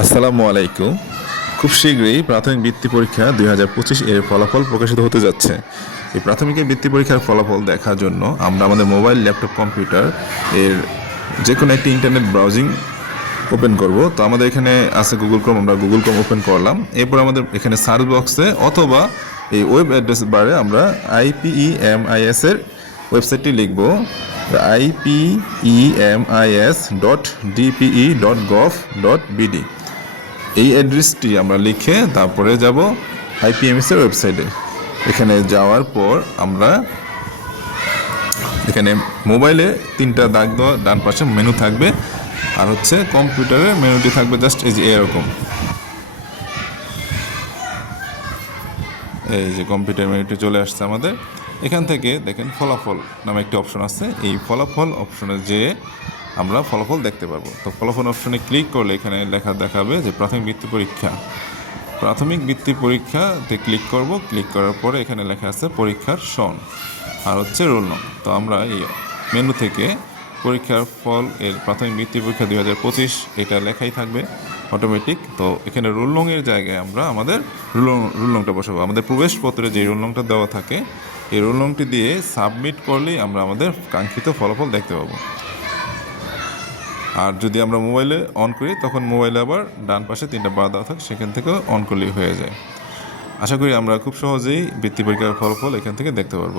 আসসালামু আলাইকুম। খুব শীঘ্রই প্রাথমিক বৃত্তি পরীক্ষা 2025 এর ফলাফল প্রকাশিত হতে যাচ্ছে। এই প্রাথমিকের বৃত্তি পরীক্ষার ফলাফল দেখার জন্য আমরা আমাদের মোবাইল, ল্যাপটপ, কম্পিউটার এর যে কোনো একটি ইন্টারনেট ব্রাউজিং ওপেন করব। তো আমাদের এখানে আছে গুগল ক্রোম, আমরা গুগল ক্রোম ওপেন করলাম। এরপর আমাদের এখানে সার্চ বক্সে অথবা এই ওয়েব অ্যাড্রেস বারে আমরা IPEMIS এর ওয়েবসাইটটি লিখব, IPEMIS.dpe.gov.bd। এই অ্যাড্রেসটি আমরা লিখে তারপরে যাব IPMS এর ওয়েবসাইটে। এখানে যাওয়ার পর আমরা এখানে মোবাইলে 3টা দাগ দেওয়া ডান পাশে মেনু থাকবে, আর হচ্ছে কম্পিউটারের মেনুটি থাকবে জাস্ট এই যে এরকম। এই যে কম্পিউটার মেনুটি চলে আসছে আমাদের। এখান থেকে দেখেন ফলাফল নামে একটি অপশন আছে, এই ফলাফল অপশনে যেয়ে আমরা ফলাফল দেখতে পারবো। তো ফলাফল অপশনে ক্লিক করলে এখানে লেখা দেখাবে যে প্রাথমিক বৃত্তি পরীক্ষা। প্রাথমিক বৃত্তি পরীক্ষাতে ক্লিক করব। ক্লিক করার পরে এখানে লেখা আছে পরীক্ষার সন আর হচ্ছে রোল নং। তো আমরা এই মেনু থেকে পরীক্ষার ফল এর প্রাথমিক বৃত্তি পরীক্ষা 2025 এটা লেখাই থাকবে অটোমেটিক। তো এখানে রোল নংয়ের জায়গায় আমরা আমাদের রোল নংটা বসাবো। আমাদের প্রবেশপত্রে যে রোল নংটা দেওয়া থাকে এই রোল নংটি দিয়ে সাবমিট করলেই আমরা আমাদের কাঙ্ক্ষিত ফলাফল দেখতে পাবো। আর যদি আমরা মোবাইলে অন করি তখন মোবাইলে আবার ডান পাশে 3টা বার দেওয়া থাকে, সেখান থেকেও অন করলেই হয়ে যায়। আশা করি আমরা খুব সহজেই বৃত্তি পরীক্ষার ফলাফল এখান থেকে দেখতে পারবো।